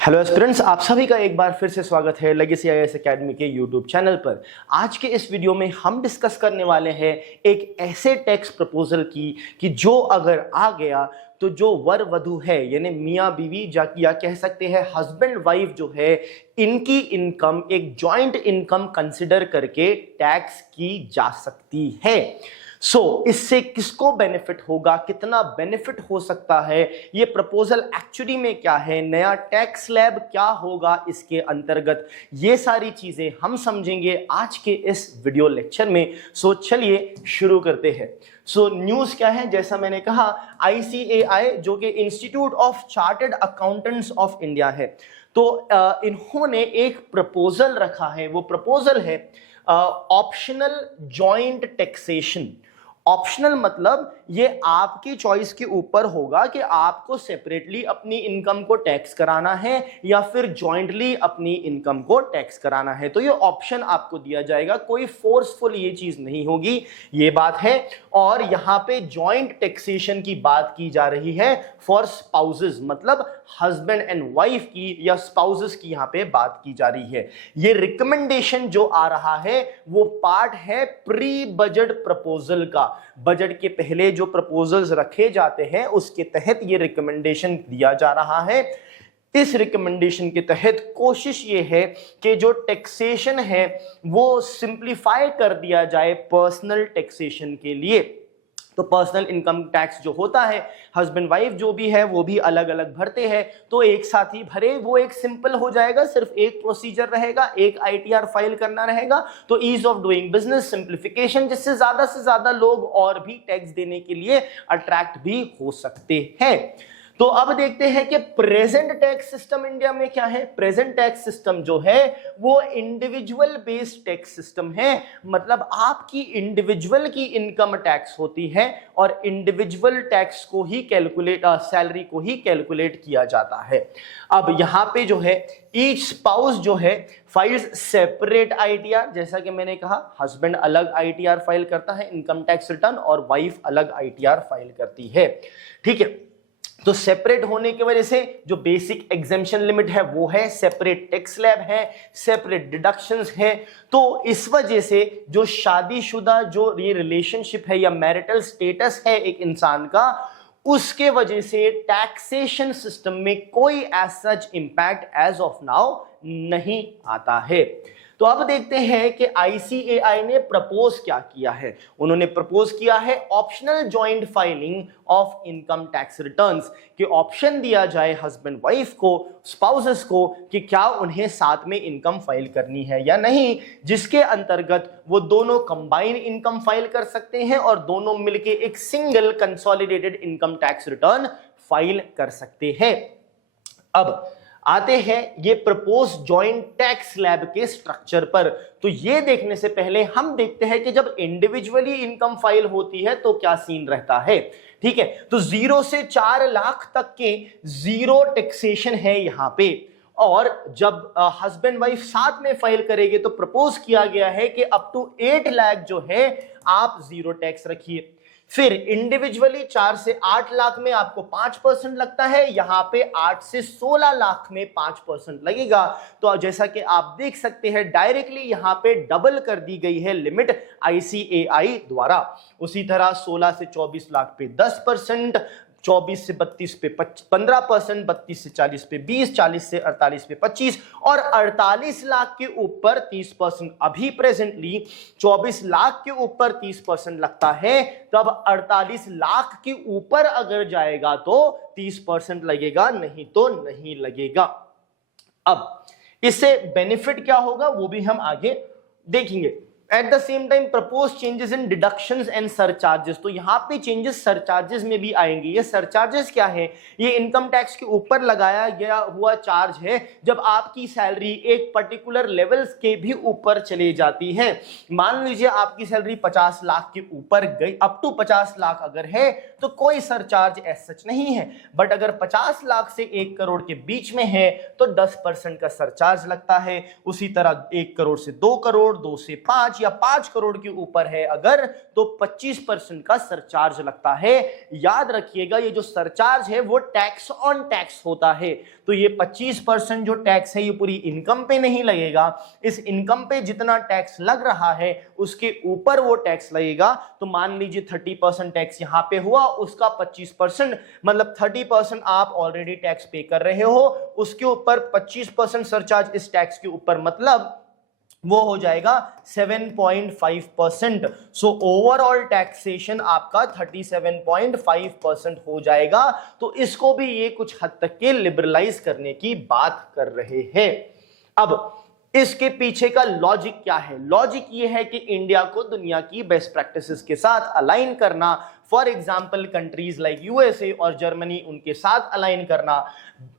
Hello aspirants, आप सभी का एक बार फिर से स्वागत है लेगेसी आईएएस एकेडमी के यूट्यूब चैनल पर। आज के इस वीडियो में हम डिस्कस करने वाले हैं एक ऐसे टैक्स प्रपोजल की कि जो अगर आ गया तो जो वर वधु है यानी मियाँ बीवी या कह सकते हैं हस्बैंड वाइफ जो है, इनकी इनकम एक जॉइंट इनकम कंसिडर करके टैक्स की जा सकती है। इससे किसको बेनिफिट होगा, कितना बेनिफिट हो सकता है, ये प्रपोजल एक्चुअली में क्या है, नया टैक्स स्लैब क्या होगा इसके अंतर्गत, ये सारी चीजें हम समझेंगे आज के इस वीडियो लेक्चर में। चलिए शुरू करते हैं। न्यूज क्या है, जैसा मैंने कहा ICAI जो कि institute of chartered accountants of India है, तो इन्होंने एक प्रपोजल रखा है। वो प्रपोजल है ऑप्शनल जॉइंट टैक्सेशन। ऑप्शनल मतलब ये आपकी चॉइस के ऊपर होगा कि आपको सेपरेटली अपनी इनकम को टैक्स कराना है या फिर जॉइंटली अपनी इनकम को टैक्स कराना है। तो ये ऑप्शन आपको दिया जाएगा, कोई फोर्सफुल ये चीज नहीं होगी, ये बात है। और यहां पे जॉइंट टैक्सेशन की बात की जा रही है फॉर स्पाउसेस, मतलब हस्बैंड एंड वाइफ की या स्पाउसेस की यहां पे बात की जा रही है। ये रिकमेंडेशन जो आ रहा है वो पार्ट है प्री बजट प्रपोजल का। बजट के पहले जो प्रपोजल्स रखे जाते हैं उसके तहत ये रिकमेंडेशन दिया जा रहा है। इस रिकमेंडेशन के तहत कोशिश ये है कि जो टैक्सेशन है वो सिंप्लीफाई कर दिया जाए पर्सनल टैक्सेशन के लिए। तो पर्सनल इनकम टैक्स जो होता है हस्बैंड वाइफ जो भी है वो भी अलग अलग भरते हैं, तो एक साथ ही भरे, वो एक सिंपल हो जाएगा, सिर्फ एक प्रोसीजर रहेगा, एक ITR फाइल करना रहेगा। तो ease of doing business, simplification, जिससे ज्यादा से ज्यादा लोग और भी टैक्स देने के लिए अट्रैक्ट भी हो सकते हैं। तो अब देखते हैं कि प्रेजेंट टैक्स सिस्टम इंडिया में क्या है। प्रेजेंट टैक्स सिस्टम जो है वो इंडिविजुअल बेस्ड टैक्स सिस्टम है, मतलब आपकी इंडिविजुअल की इनकम टैक्स होती है और इंडिविजुअल टैक्स को ही कैलकुलेट, सैलरी को ही कैलकुलेट किया जाता है। अब यहां पे जो है ईच स्पाउस जो है फाइल्स सेपरेट ITR, जैसा कि मैंने कहा हस्बैंड अलग ITR फाइल करता है इनकम टैक्स रिटर्न और वाइफ अलग ITR फाइल करती है। ठीक है, तो सेपरेट होने की वजह से जो बेसिक एग्जेम्पशन लिमिट है वो है, सेपरेट टैक्स स्लैब है, सेपरेट डिडक्शंस है। तो इस वजह से जो शादीशुदा जो ये रिलेशनशिप है या मैरिटल स्टेटस है एक इंसान का, उसके वजह से टैक्सेशन सिस्टम में कोई as such impact as of now नहीं आता है। तो अब देखते हैं कि ICAI ने प्रपोज क्या किया है। उन्होंने प्रपोज किया है optional joint filing of income tax returns, कि ऑप्शन दिया जाए हस्बैंड वाइफ को, स्पाउसेस को, कि क्या उन्हें साथ में इनकम फाइल करनी है या नहीं, जिसके अंतर्गत वो दोनों कंबाइन इनकम फाइल कर सकते हैं और दोनों मिलके एक single consolidated income tax return file कर सकते हैं। अब आते हैं ये प्रपोज जॉइंट टैक्स स्लैब के स्ट्रक्चर पर। तो ये देखने से पहले हम देखते हैं कि जब इंडिविजुअली इनकम फाइल होती है तो क्या सीन रहता है। ठीक है, तो 0 से 4 लाख तक के जीरो टैक्सेशन है यहां पे, और जब हस्बैंड वाइफ साथ में फाइल करेंगे तो प्रपोज किया गया है कि अप टू 8 लाख जो है आप जीरो टैक्स रखिए। फिर इंडिविजुअली 4 से 8 लाख में आपको 5% लगता है, यहां पे 8 से 16 लाख में 5% लगेगा। तो जैसा कि आप देख सकते हैं डायरेक्टली यहां पे डबल कर दी गई है लिमिट ICAI द्वारा। उसी तरह 16 से 24 लाख पे 10%, 24 से 32 पे 15%, 32 से 40 पे 20%, 40 से 48 पे 25% और 48 लाख के ऊपर 30%। अभी प्रेजेंटली 24 लाख के ऊपर 30% लगता है, तब 48 लाख के ऊपर अगर जाएगा तो 30% लगेगा, नहीं तो नहीं लगेगा। अब इससे बेनिफिट क्या होगा वो भी हम आगे देखेंगे। At the same time propose changes in deductions and surcharges, तो यहां पे चेंजेस सरचार्जेस में भी आएंगे। ये सरचार्जेस क्या है, ये इनकम टैक्स के ऊपर लगाया गया हुआ चार्ज है जब आपकी सैलरी एक पर्टिकुलर लेवल्स के भी ऊपर चली जाती है। मान लीजिए आपकी सैलरी 50 लाख के ऊपर गई, अप टू 50 लाख अगर है तो कोई सरचार्ज एज सच नहीं है, बट अगर 50 लाख से 1 करोड़ के बीच में है तो 10% का सरचार्ज लगता है। उसी तरह 1 करोड़ से 2 करोड़, 2 से 5 5 या 5 करोड़ के ऊपर है अगर, तो 25% का सरचार्ज लगता है। याद रखिएगा ये जो सरचार्ज है वो टैक्स ऑन टैक्स होता है, तो ये 25% जो टैक्स है ये पूरी इनकम पे नहीं लगेगा, इस इनकम पे जितना टैक्स लग रहा है उसके ऊपर वो टैक्स लगेगा। तो मान लीजिए 30% टैक्स यहां पे हुआ, उसका 25% मतलब 30% आप ऑलरेडी टैक्स पे कर रहे हो, उसके ऊपर 25% सरचार्ज इस टैक्स के ऊपर, मतलब वो हो जाएगा 7.5%। सो ओवरऑल टैक्सेशन आपका 37.5% हो जाएगा। तो इसको भी ये कुछ हद तक के लिबरलाइज करने की बात कर रहे हैं। अब इसके पीछे का लॉजिक क्या है? लॉजिक ये है कि इंडिया को दुनिया की बेस्ट प्रैक्टिसेस के साथ अलाइन करना, for example countries like USA और जर्मनी, उनके साथ अलाइन करना।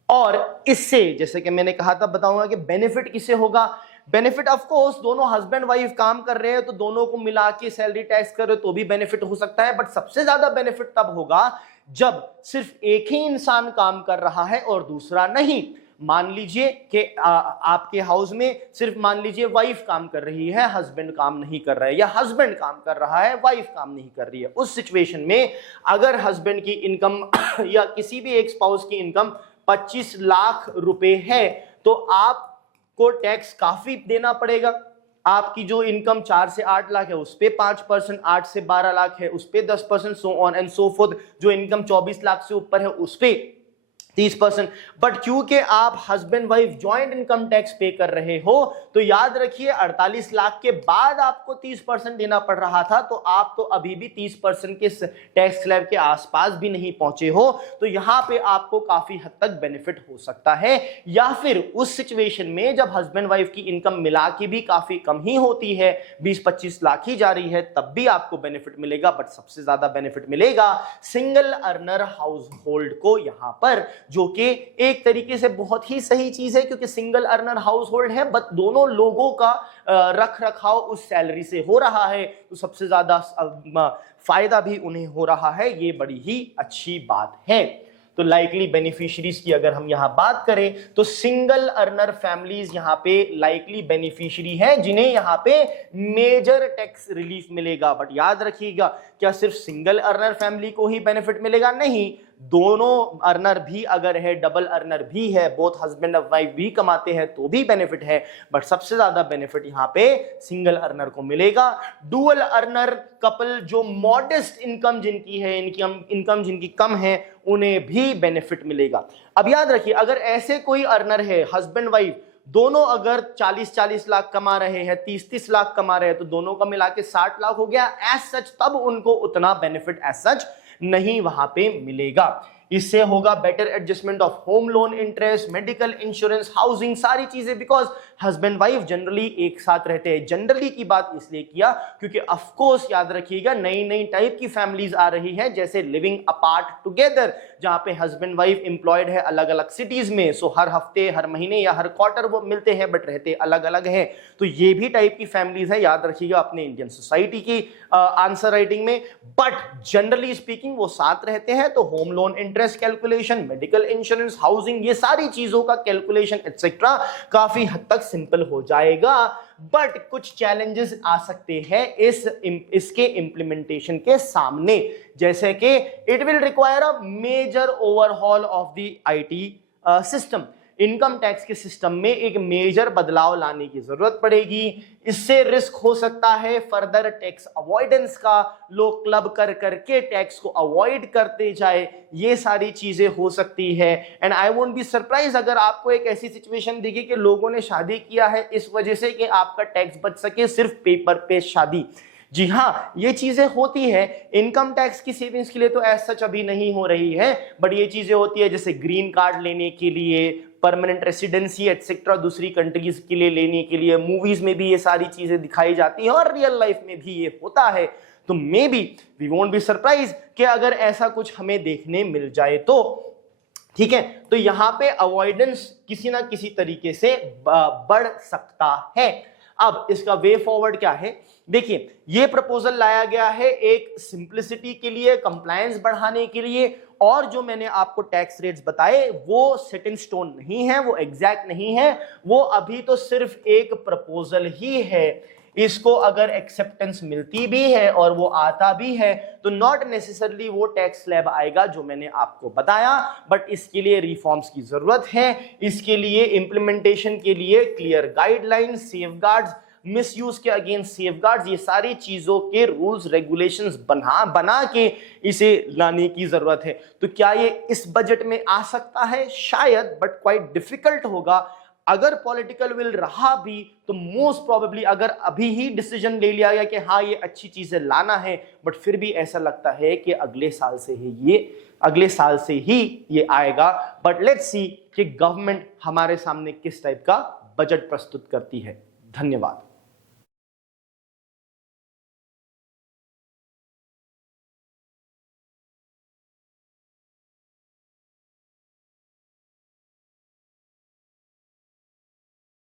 और इससे, जैसे कि मैंने कहा था, बताऊंगा कि बेनिफिट किसे होगा। बेनिफिट ऑफ कोर्स, दोनों हस्बैंड वाइफ काम कर रहे हैं तो दोनों को मिला के सैलरी टैक्स कर रहे हो तो भी बेनिफिट हो सकता है, बट सबसे ज्यादा बेनिफिट तब होगा जब सिर्फ एक ही इंसान काम कर रहा है और दूसरा नहीं। मान लीजिए कि आपके हाउस में सिर्फ मान लीजिए वाइफ काम कर रही है, हस्बैंड काम नहीं कर रहा है, या हस्बैंड काम कर रहा है, वाइफ काम नहीं कर रही है। उस सिचुएशन में अगर हस्बैंड की इनकम या किसी भी एक स्पाउस की इनकम 25 लाख रुपए है तो आपको टैक्स काफी देना पड़ेगा। आपकी जो इनकम 4 से 8 लाख है उस पे 5%, 8 से 12 लाख है उस पे 10%, so on and so fourth. जो इनकम 24 लाख से ऊपर है उस पे 30%। बट क्योंकि आप husband wife joint income tax पे कर रहे हो, तो याद रखिए 48 लाख के बाद आपको 30% देना पड़ रहा था, तो आप तो अभी भी 30% के टैक्स स्लैब के आसपास भी नहीं पहुंचे हो। तो यहां पे आपको काफी हद तक बेनिफिट हो सकता है। या फिर उस सिचुएशन में जब हस्बैंड वाइफ की इनकम मिला के भी काफी कम ही होती है, 20-25 लाख ही जा रही है, तब भी आपको बेनिफिट मिलेगा। बट सबसे ज्यादा बेनिफिट मिलेगा सिंगल अर्नर हाउस होल्ड को यहां पर, जो कि एक तरीके से बहुत ही सही चीज है, क्योंकि सिंगल अर्नर हाउस होल्ड है बट दोनों लोगों का रख रखाव उस सैलरी से हो रहा है, तो सबसे ज्यादा फायदा भी उन्हें हो रहा है। ये बड़ी ही अच्छी बात है। तो लाइकली बेनिफिशियरीज की अगर हम यहां बात करें तो सिंगल अर्नर फैमिलीज यहां पे लाइकली बेनिफिशियरी हैं जिन्हें यहां पे मेजर टैक्स रिलीफ मिलेगा। बट याद रखिएगा, क्या सिर्फ सिंगल अर्नर फैमिली को ही बेनिफिट मिलेगा? नहीं, दोनों अर्नर भी अगर है, डबल अर्नर भी है, बोथ हस्बैंड और वाइफ भी कमाते हैं तो भी बेनिफिट है। बट सबसे ज्यादा बेनिफिट यहां पे सिंगल अर्नर को मिलेगा। डुअल अर्नर कपल जो मॉडेस्ट इनकम जिनकी है, इनकम जिनकी कम है, उन्हें भी बेनिफिट मिलेगा। अब याद रखिए, अगर ऐसे कोई अर्नर है, हस्बैंड वाइफ दोनों अगर 40-40 लाख कमा रहे हैं, 30-30 लाख कमा रहे हैं, तो दोनों का मिला के 60 लाख हो गया एज सच, तब उनको उतना बेनिफिट एज सच नहीं वहां पे मिलेगा। इससे होगा better adjustment of home loan interest, medical insurance, housing, सारी चीजें, बिकॉज हस्बैंड वाइफ जनरली एक साथ रहते हैं। जनरली की बात इसलिए किया क्योंकि ऑफ कोर्स याद रखिएगा नई नई टाइप की फैमिलीज आ रही है, जैसे लिविंग अपार्ट टुगेदर, जहां पे हस्बैंड वाइफ एम्प्लॉयड है अलग अलग सिटीज में, सो हर हफ्ते, हर महीने या हर क्वार्टर वो मिलते हैं बट रहते अलग अलग हैं। तो ये भी टाइप की फैमिलीज है, याद रखिएगा अपने इंडियन सोसाइटी की आंसर राइटिंग में। बट जनरली स्पीकिंग वो साथ रहते हैं, तो home loan interest calculation, medical insurance, housing, ये सारी चीजों का कैलकुलेशन एटसेट्रा काफी हद तक सिंपल हो जाएगा। बट कुछ चैलेंजेस आ सकते हैं इसके इंप्लीमेंटेशन के सामने, जैसे कि it will require a major overhaul of the IT system. Income tax के सिस्टम में एक मेजर बदलाव लाने की जरूरत पड़ेगी। इससे रिस्क हो सकता है फर्दर टैक्स अवॉइडेंस का, लोग क्लब कर करके टैक्स को अवॉइड करते जाए, ये सारी चीजें हो सकती है। And I won't be surprise अगर आपको एक ऐसी सिचुएशन दिखे कि लोगों ने शादी किया है इस वजह से कि आपका टैक्स बच सके, सिर्फ पेपर पे शादी। जी हाँ, ये चीजें होती है। इनकम टैक्स की सेविंग्स के लिए तो एज सच अभी नहीं हो रही है, बट ये चीजें होती है जैसे ग्रीन कार्ड लेने के लिए, परमानेंट रेसिडेंसी एटसेट्रा दूसरी कंट्रीज के लिए लेने के लिए। मूवीज में भी ये सारी चीजें दिखाई जाती है और रियल लाइफ में भी ये होता है। तो maybe we won't be surprise कि अगर ऐसा कुछ हमें देखने मिल जाए तो ठीक है। तो यहां पे अवॉइडेंस किसी ना किसी तरीके से बढ़ सकता है। अब इसका वे फॉरवर्ड क्या है? देखिए, ये प्रपोजल लाया गया है एक सिंप्लिसिटी के लिए, कंप्लायंस बढ़ाने के लिए, और जो मैंने आपको टैक्स रेट्स बताए वो सेट इन स्टोन नहीं है, वो एग्जैक्ट नहीं है, वो अभी तो सिर्फ एक प्रपोजल ही है। इसको अगर एक्सेप्टेंस मिलती भी है और वो आता भी है तो नॉट नेसेसरली वो टैक्स स्लैब आएगा जो मैंने आपको बताया, बट इसके लिए रिफॉर्म्स की जरूरत है। इसके लिए इंप्लीमेंटेशन के लिए क्लियर गाइडलाइंस, सेफगार्ड्स, मिसयूज के अगेंस्ट सेफगार्ड्स, ये सारी चीजों के रूल्स रेगुलेशंस बना के इसे लाने की जरूरत है। तो क्या ये इस बजट में आ सकता है? शायद, बट क्वाइट डिफिकल्ट होगा। अगर पॉलिटिकल विल रहा भी तो मोस्ट प्रोबेबली, अगर अभी ही डिसीजन ले लिया गया कि हाँ ये अच्छी चीजें लाना है, बट फिर भी ऐसा लगता है कि अगले साल से ही ये आएगा। बट लेट्स सी कि गवर्नमेंट हमारे सामने किस टाइप का बजट प्रस्तुत करती है। धन्यवाद।